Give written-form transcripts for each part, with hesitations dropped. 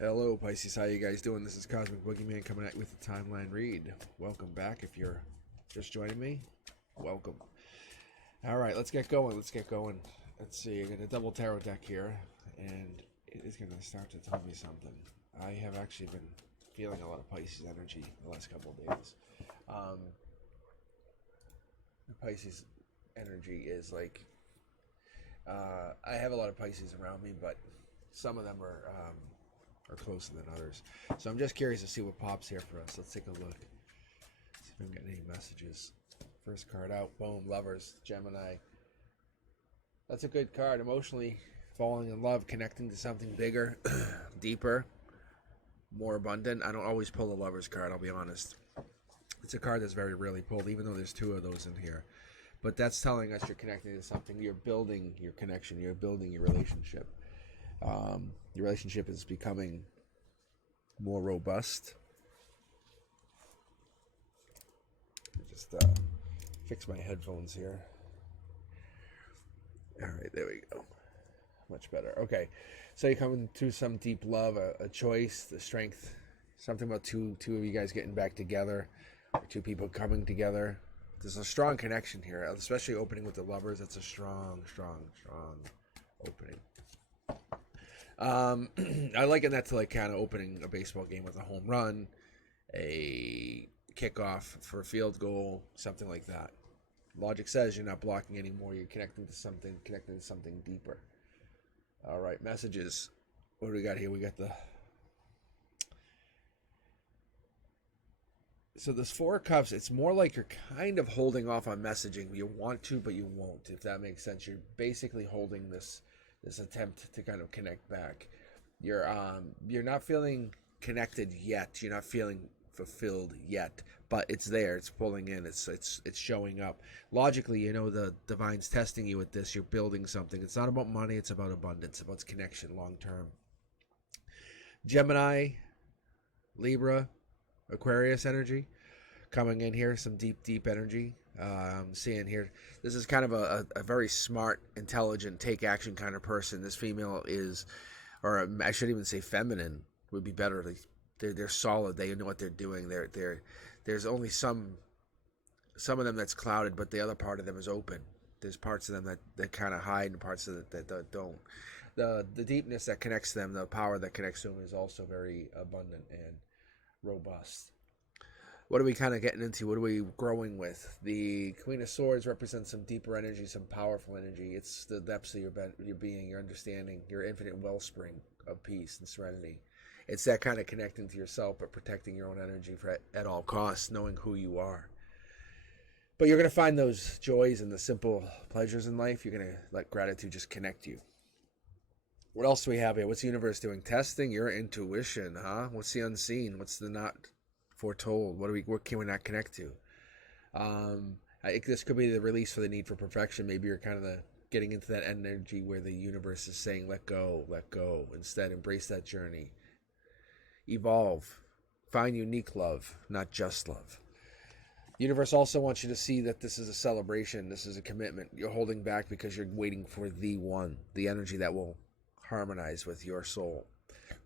Hello Pisces, how you guys doing? This is Cosmic Boogeyman coming at you with a timeline read. Welcome back. If you're just joining me, welcome. Alright, let's get going. Let's see, I got a double tarot deck here, and it is going to start to tell me something. I have actually been feeling a lot of Pisces energy the last couple of days. The Pisces energy is like, I have a lot of Pisces around me, but some of them are closer than others. So I'm just curious to see what pops here for us. Let's take a look. See if I'm getting any messages. First card out. Boom. Lovers. Gemini. That's a good card. Emotionally falling in love, connecting to something bigger, deeper, more abundant. I don't always pull the Lovers card, I'll be honest. It's a card that's very rarely pulled, even though there's two of those in here. But that's telling us you're connecting to something. You're building your connection. You're building your relationship. Your relationship is becoming more robust. Just fix my headphones here. All right, there we go. Much better. Okay, so you're coming to some deep love, a choice, the strength, something about two of you guys getting back together, or two people coming together. There's a strong connection here, especially opening with the Lovers. That's a strong opening. I liken that to like kind of opening a baseball game with a home run, a kickoff for a field goal, something like that. Logic says you're not blocking anymore. You're connecting to something deeper. All right, messages. What do we got here? We got the... So this Four of Cups, it's more like you're kind of holding off on messaging. You want to, but you won't, if that makes sense. You're basically holding this attempt to kind of connect back. You're not feeling connected yet. You're not feeling fulfilled yet, but it's there. It's pulling in. It's showing up. Logically, you know the divine's testing you with this. You're building something. It's not about money. It's about abundance. It's about connection long term. Gemini, Libra, Aquarius energy coming in here. Some deep energy. I'm seeing here, this is kind of a very smart, intelligent, take action kind of person. This female is, or I should even say feminine would be better. They're solid. They know what they're doing. There's only some of them that's clouded, but the other part of them is open. There's parts of them that kind of hide and parts of it that don't. The deepness that connects them, the power that connects them is also very abundant and robust. What are we kind of getting into? What are we growing with? The Queen of Swords represents some deeper energy, some powerful energy. It's the depths of your being, your understanding, your infinite wellspring of peace and serenity. It's that kind of connecting to yourself, but protecting your own energy at all costs, knowing who you are. But you're going to find those joys and the simple pleasures in life. You're going to let gratitude just connect you. What else do we have here? What's the universe doing? Testing your intuition, huh? What's the unseen? What's the not foretold? What can we not connect to? This could be the release for the need for perfection. Maybe you're kind of getting into that energy where the universe is saying, let go. Instead, embrace that journey. Evolve. Find unique love, not just love. The universe also wants you to see that this is a celebration. This is a commitment. You're holding back because you're waiting for the one, the energy that will harmonize with your soul.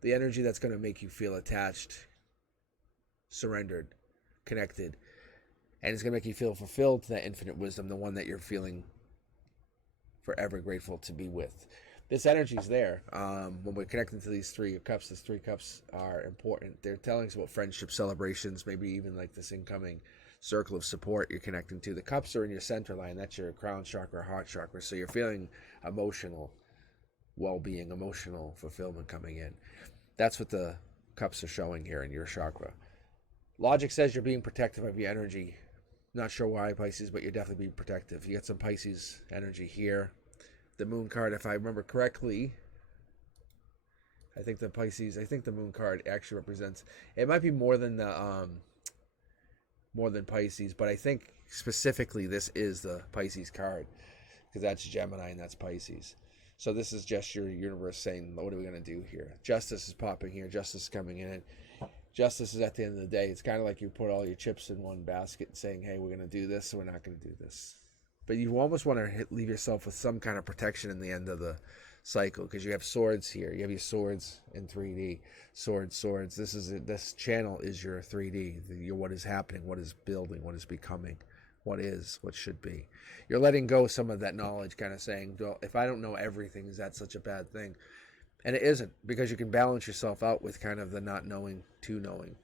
The energy that's going to make you feel attached, surrendered, connected, and it's going to make you feel fulfilled to that infinite wisdom, the one that you're feeling forever grateful to be with. This energy is there. When we're connecting to these three cups are important. They're telling us about friendship, celebrations, maybe even like this incoming circle of support you're connecting to. The cups are in your center line. That's your crown chakra, heart chakra. So you're feeling emotional well-being, emotional fulfillment coming in. That's what the cups are showing here in your chakra. Logic says you're being protective of your energy. Not sure why, Pisces, but you're definitely being protective. You got some Pisces energy here. The moon card, if I remember correctly, I think the moon card actually represents, it might be more than Pisces, but I think specifically this is the Pisces card, because that's Gemini and that's Pisces. So this is just your universe saying, what are we going to do here? Justice is popping here. Justice is coming in. Justice is at the end of the day. It's kind of like you put all your chips in one basket saying, hey, we're going to do this, so we're not going to do this. But you almost want to leave yourself with some kind of protection in the end of the cycle, because you have swords here. You have your swords in 3D. Swords. This channel is your 3D. Your what is happening, what is building, what is becoming, what should be. You're letting go some of that knowledge, kind of saying, well, if I don't know everything, is that such a bad thing? And it isn't, because you can balance yourself out with kind of the not knowing to knowing,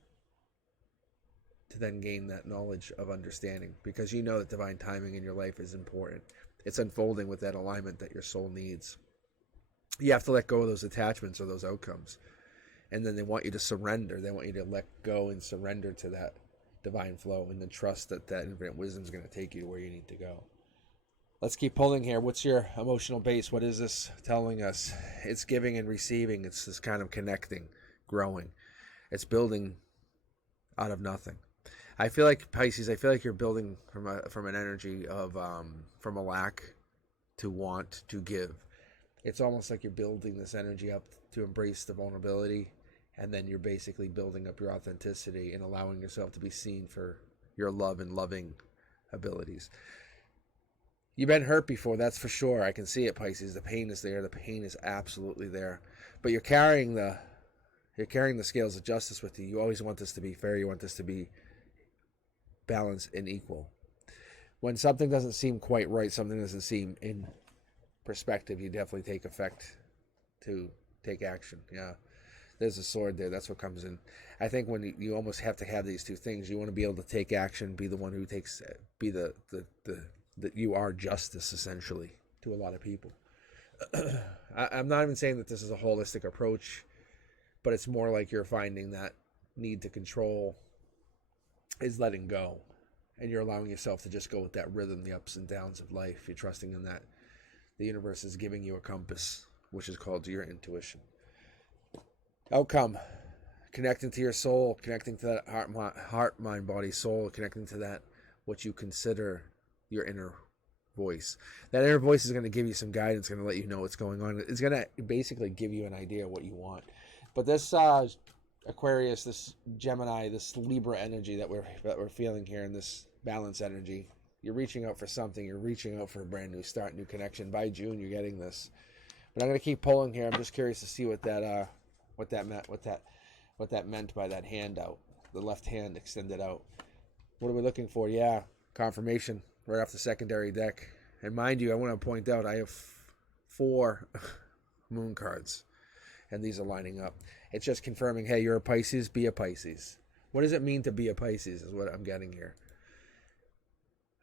to then gain that knowledge of understanding, because you know that divine timing in your life is important. It's unfolding with that alignment that your soul needs. You have to let go of those attachments or those outcomes. And then they want you to surrender. They want you to let go and surrender to that divine flow, and then trust that that infinite wisdom is going to take you to where you need to go. Let's keep pulling here. What's your emotional base? What is this telling us? It's giving and receiving. It's this kind of connecting, growing. It's building out of nothing. I feel like Pisces, you're building from an energy of from a lack to want to give. It's almost like you're building this energy up to embrace the vulnerability, and then you're basically building up your authenticity and allowing yourself to be seen for your love and loving abilities. You've been hurt before, that's for sure. I can see it, Pisces. The pain is there. The pain is absolutely there. But you're carrying the scales of justice with you. You always want this to be fair. You want this to be balanced and equal. When something doesn't seem quite right, something doesn't seem in perspective, you definitely take action. Yeah. There's a sword there. That's what comes in. I think when you almost have to have these two things, you want to be able to take action, be the one who be the that you are justice, essentially, to a lot of people. I'm not even saying that this is a holistic approach, but it's more like you're finding that need to control is letting go, and you're allowing yourself to just go with that rhythm, the ups and downs of life. You're trusting in that the universe is giving you a compass, which is called your intuition. Outcome, connecting to your soul, connecting to that heart, mind, body, soul, connecting to that what you consider your inner voice. That inner voice is going to give you some guidance, going to let you know what's going on. It's going to basically give you an idea of what you want. But this Aquarius, this Gemini, this Libra energy that we're feeling here, in this balance energy, you're reaching out for something. You're reaching out for a brand new start, new connection. By June, you're getting this. But I'm going to keep pulling here. I'm just curious to see what that meant by that hand out, the left hand extended out. What are we looking for? Yeah, confirmation right off the secondary deck. And mind you, I want to point out I have 4 moon cards, and these are lining up. It's just confirming, hey, you're a Pisces, be a Pisces. What does it mean to be a Pisces is what I'm getting here.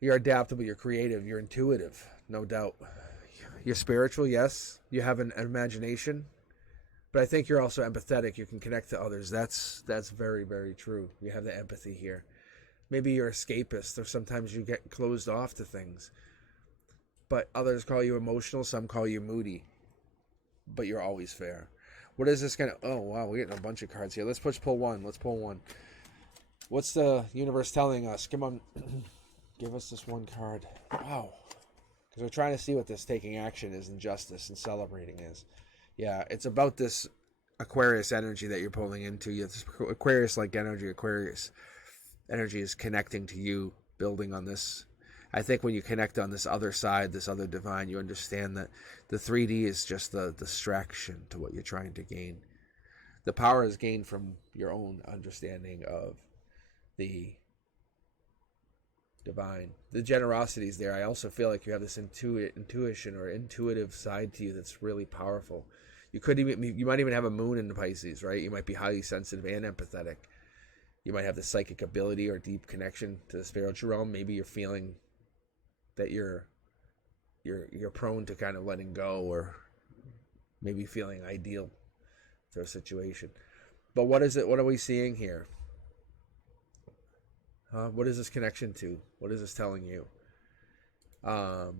You're adaptable, you're creative, you're intuitive, no doubt. You're spiritual, yes. You have an imagination, but I think you're also empathetic. You can connect to others. That's very, very true. You have the empathy here. Maybe you're escapist, or sometimes you get closed off to things. But others call you emotional, some call you moody. But you're always fair. What is this going to... Oh, wow, we're getting a bunch of cards here. Let's pull one. Let's pull one. What's the universe telling us? Come on. Give us this one card. Wow. Because we're trying to see what this taking action is, and justice and celebrating is. Yeah, it's about this Aquarius energy that you're pulling into. This Aquarius-like energy. Aquarius energy is connecting to you, building on this. I think when you connect on this other side, this other divine, you understand that the 3D is just the distraction to what you're trying to gain. The power is gained from your own understanding of the divine. The generosity is there. I also feel like you have this intuition or intuitive side to you that's really powerful. You might even have a moon in the Pisces, right? You might be highly sensitive and empathetic. You might have the psychic ability or deep connection to the spiritual realm. Maybe you're feeling that you're prone to kind of letting go, or maybe feeling ideal to a situation. But what is it? What are we seeing here? What is this connection to? What is this telling you? I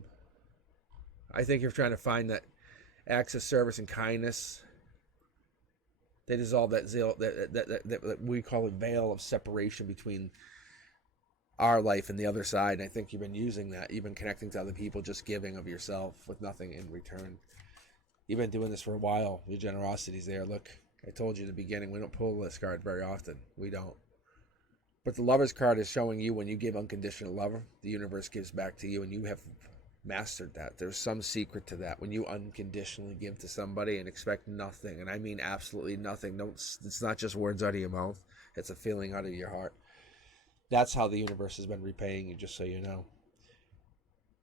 think you're trying to find that acts of service and kindness. They dissolve that zeal, that we call a veil of separation between our life and the other side. And I think you've been using that. You've been connecting to other people, just giving of yourself with nothing in return. You've been doing this for a while. Your generosity's there. Look, I told you at the beginning, we don't pull this card very often. We don't. But the Lover's card is showing you when you give unconditional love, the universe gives back to you, and you have mastered that. There's some secret to that. When you unconditionally give to somebody and expect nothing, and I mean absolutely nothing. It's not just words out of your mouth. It's a feeling out of your heart. That's how the universe has been repaying you, just so you know.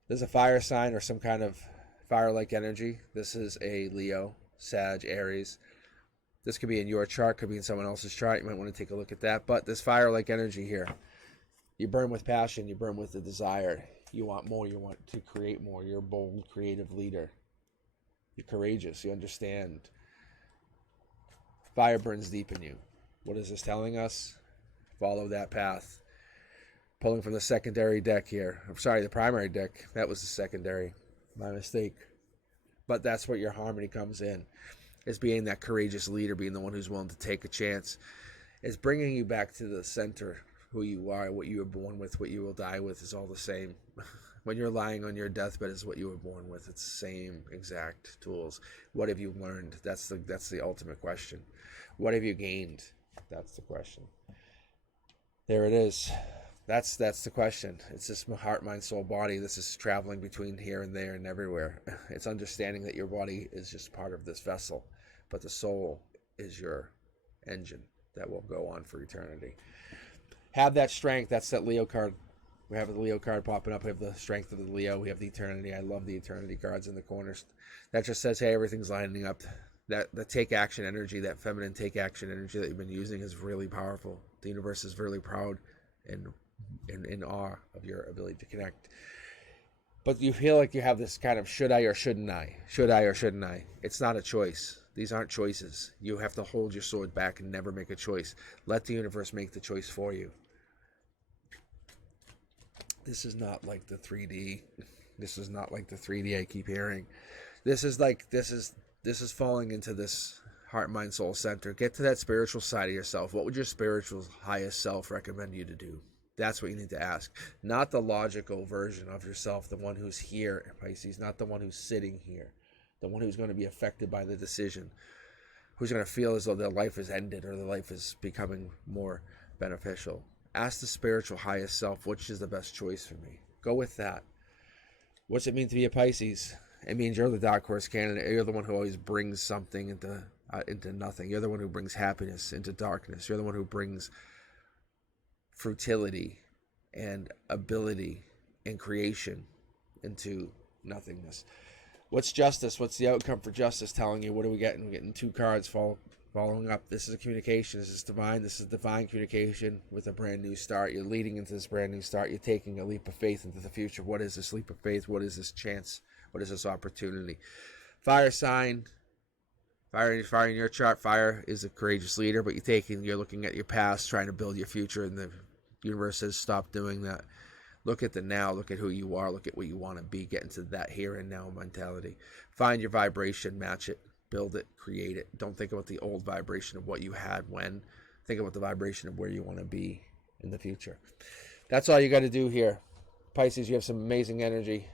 There's a fire sign or some kind of fire-like energy. This is a Leo, Sag, Aries. This could be in your chart, could be in someone else's chart. You might want to take a look at that. But this fire-like energy here, you burn with passion, you burn with the desire. You want more, you want to create more. You're a bold, creative leader. You're courageous, you understand. Fire burns deep in you. What is this telling us? Follow that path. Pulling from the secondary deck here. I'm sorry, the primary deck. That was the secondary. My mistake. But that's where your harmony comes in. Is being that courageous leader, being the one who's willing to take a chance. It's bringing you back to the center. Who you are, what you were born with, what you will die with is all the same. When you're lying on your deathbed is what you were born with. It's the same exact tools. What have you learned? That's the ultimate question. What have you gained? That's the question. There it is. That's the question. It's this heart, mind, soul, body. This is traveling between here and there and everywhere. It's understanding that your body is just part of this vessel, but the soul is your engine that will go on for eternity. Have that strength. That's that Leo card. We have the Leo card popping up. We have the strength of the Leo. We have the eternity. I love the eternity cards in the corners. That just says, hey, everything's lining up. That the take action energy, that feminine take action energy that you've been using is really powerful. The universe is really proud and in awe of your ability to connect. But you feel like you have this kind of should I or shouldn't I? Should I or shouldn't I? It's not a choice. These aren't choices. You have to hold your sword back and never make a choice. Let the universe make the choice for you. This is not like the 3D. This is not like the 3D I keep hearing. This is falling into this heart, mind, soul center. Get to that spiritual side of yourself. What would your spiritual highest self recommend you to do? That's what you need to ask. Not the logical version of yourself, the one who's here, Pisces, not the one who's sitting here, the one who's going to be affected by the decision, who's going to feel as though their life is ended or their life is becoming more beneficial. Ask the spiritual highest self, which is the best choice for me? Go with that. What's it mean to be a Pisces? It means you're the dark horse candidate. You're the one who always brings something into nothing. You're the one who brings happiness into darkness. You're the one who brings fertility and ability and creation into nothingness. What's justice? What's the outcome for justice telling you? What are we getting? We're getting two cards following up. This is a communication. This is divine. This is divine communication with a brand new start. You're leading into this brand new start. You're taking a leap of faith into the future. What is this leap of faith? What is this chance? What is this opportunity? Fire sign. Fire in your chart. Fire is a courageous leader, but you're looking at your past, trying to build your future, and the universe says stop doing that. Look at the now. Look at who you are. Look at what you want to be. Get into that here and now mentality. Find your vibration. Match it. Build it. Create it. Don't think about the old vibration of what you had when. Think about the vibration of where you want to be in the future. That's all you got to do here. Pisces, you have some amazing energy.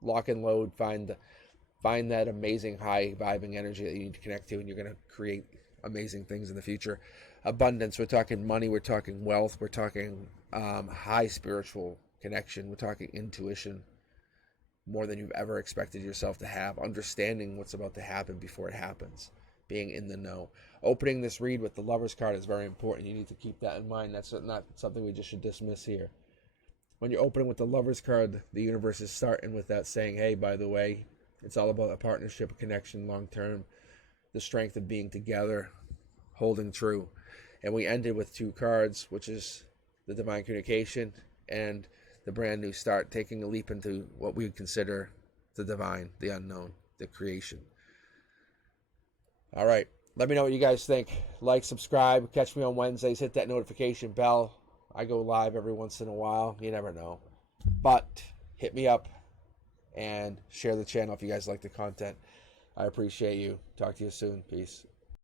Lock and load. Find that amazing high vibing energy that you need to connect to, and you're going to create amazing things in the future. Abundance. We're talking money. We're talking wealth. We're talking high spiritual connection. We're talking intuition, more than you've ever expected yourself to have. Understanding what's about to happen before it happens. Being in the know. Opening this read with the Lover's card is very important. You need to keep that in mind. That's not something we just should dismiss here. When you're opening with the Lover's card, the universe is starting with that saying, hey, by the way, it's all about a partnership, a connection, long term, the strength of being together, holding true. And we ended with two cards, which is the divine communication and the brand new start, taking a leap into what we would consider the divine, the unknown, the creation. All right. Let me know what you guys think. Like, subscribe, catch me on Wednesdays, hit that notification bell. I go live every once in a while. You never know. But hit me up and share the channel if you guys like the content. I appreciate you. Talk to you soon. Peace.